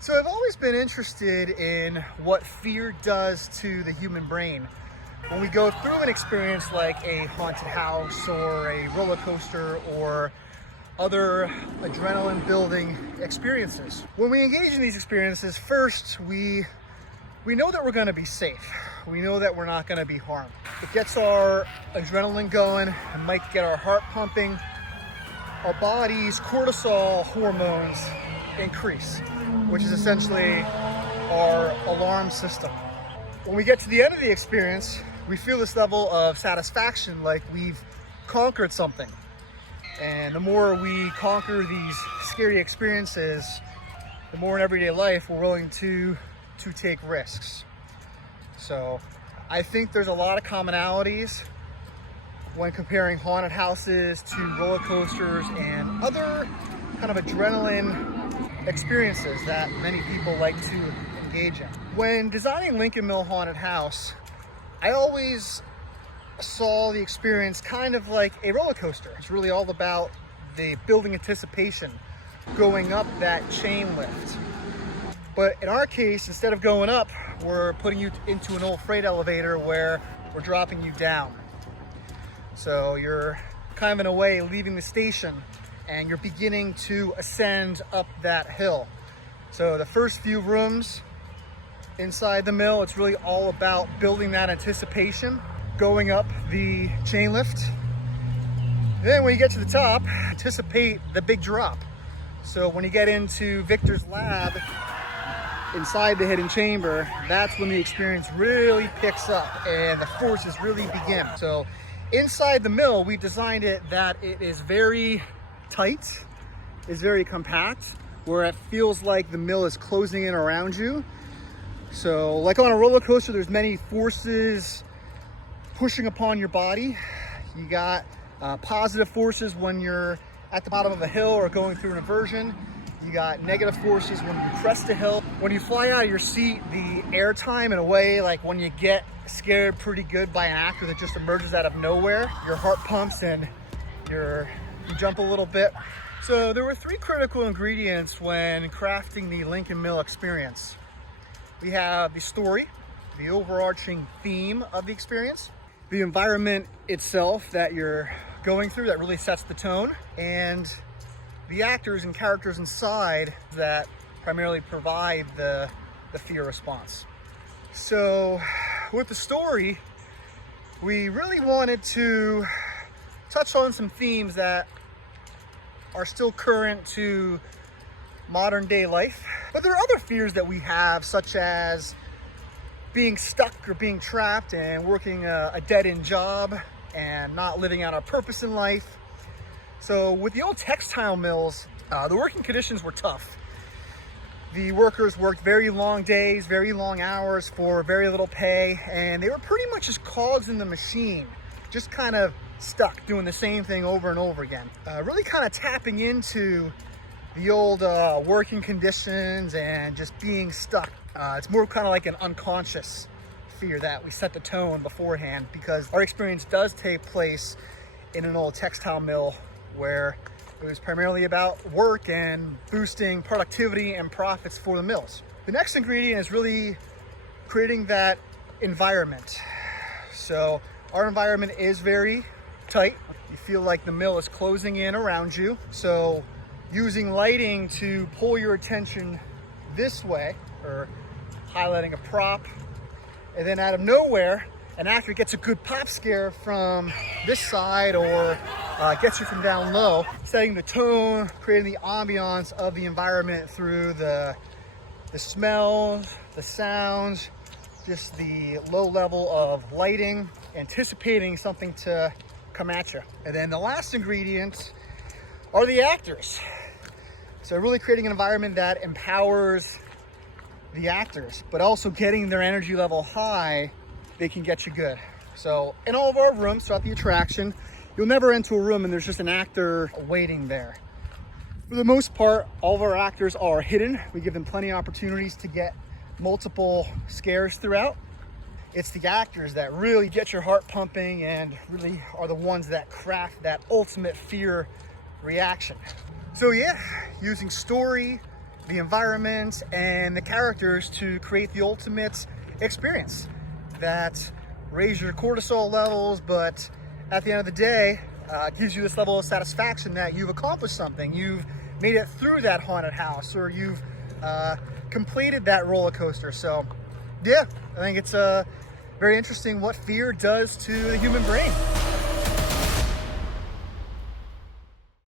So I've always been interested in what fear does to the human brain. When we go through an experience like a haunted house or a roller coaster or other adrenaline building experiences. When we engage in these experiences, first we know that we're going to be safe. We know that we're not going to be harmed. It gets our adrenaline going, it might get our heart pumping, our body's cortisol hormones increase, which is essentially our alarm system. When we get to the end of the experience, we feel this level of satisfaction, like we've conquered something. And the more we conquer these scary experiences, the more in everyday life we're willing to take risks. So I think there's a lot of commonalities when comparing haunted houses to roller coasters and other kind of adrenaline experiences that many people like to engage in. When designing Lincoln Mill Haunted House, I always saw the experience kind of like a roller coaster. It's really all about the building anticipation, going up that chain lift. But in our case, instead of going up, we're putting you into an old freight elevator where we're dropping you down. So you're kind of in a way leaving the station and you're beginning to ascend up that hill. So the first few rooms inside the mill, it's really all about building that anticipation, going up the chain lift. Then when you get to the top, anticipate the big drop. So when you get into Victor's lab inside the hidden chamber, that's when the experience really picks up and the forces really begin. So inside the mill, we designed it that it is very tight, is very compact, where it feels like the mill is closing in around you. So like on a roller coaster, there's many forces pushing upon your body. You got positive forces when you're at the bottom of a hill or going through an inversion. You got negative forces when you crest a hill. When you fly out of your seat, the air time in a way, like when you get scared pretty good by an actor that just emerges out of nowhere, your heart pumps and you jump a little bit. So there were three critical ingredients when crafting the Lincoln Mill experience. We have the story, the overarching theme of the experience, the environment itself that you're going through that really sets the tone, and the actors and characters inside that primarily provide the fear response. So with the story, we really wanted to touch on some themes that are still current to modern day life. But there are other fears that we have, such as being stuck or being trapped and working a dead-end job and not living out our purpose in life. So with the old textile mills, the working conditions were tough. The workers worked very long days, very long hours for very little pay, and they were pretty much just cogs in the machine, just kind of stuck doing the same thing over and over again. Really kind of tapping into the old working conditions and just being stuck. It's more kind of like an unconscious fear that we set the tone beforehand, because our experience does take place in an old textile mill where it was primarily about work and boosting productivity and profits for the mills. The next ingredient is really creating that environment. So our environment is very tight. You feel like the mill is closing in around you. So using lighting to pull your attention this way, or highlighting a prop, and then out of nowhere, an actor gets a good pop scare from this side or gets you from down low, setting the tone, creating the ambiance of the environment through the smells, the sounds, just the low level of lighting, anticipating something to come at you. And then the last ingredient are the actors. So really creating an environment that empowers the actors, but also getting their energy level high, they can get you good. So in all of our rooms throughout the attraction, you'll never enter a room and there's just an actor waiting there. For the most part, all of our actors are hidden. We give them plenty of opportunities to get multiple scares throughout. It's the actors that really get your heart pumping and really are the ones that craft that ultimate fear reaction. So yeah, using story, the environment, and the characters to create the ultimate experience that raise your cortisol levels, but at the end of the day, gives you this level of satisfaction that you've accomplished something. You've made it through that haunted house, or you've completed that roller coaster. So yeah, I think it's very interesting what fear does to the human brain.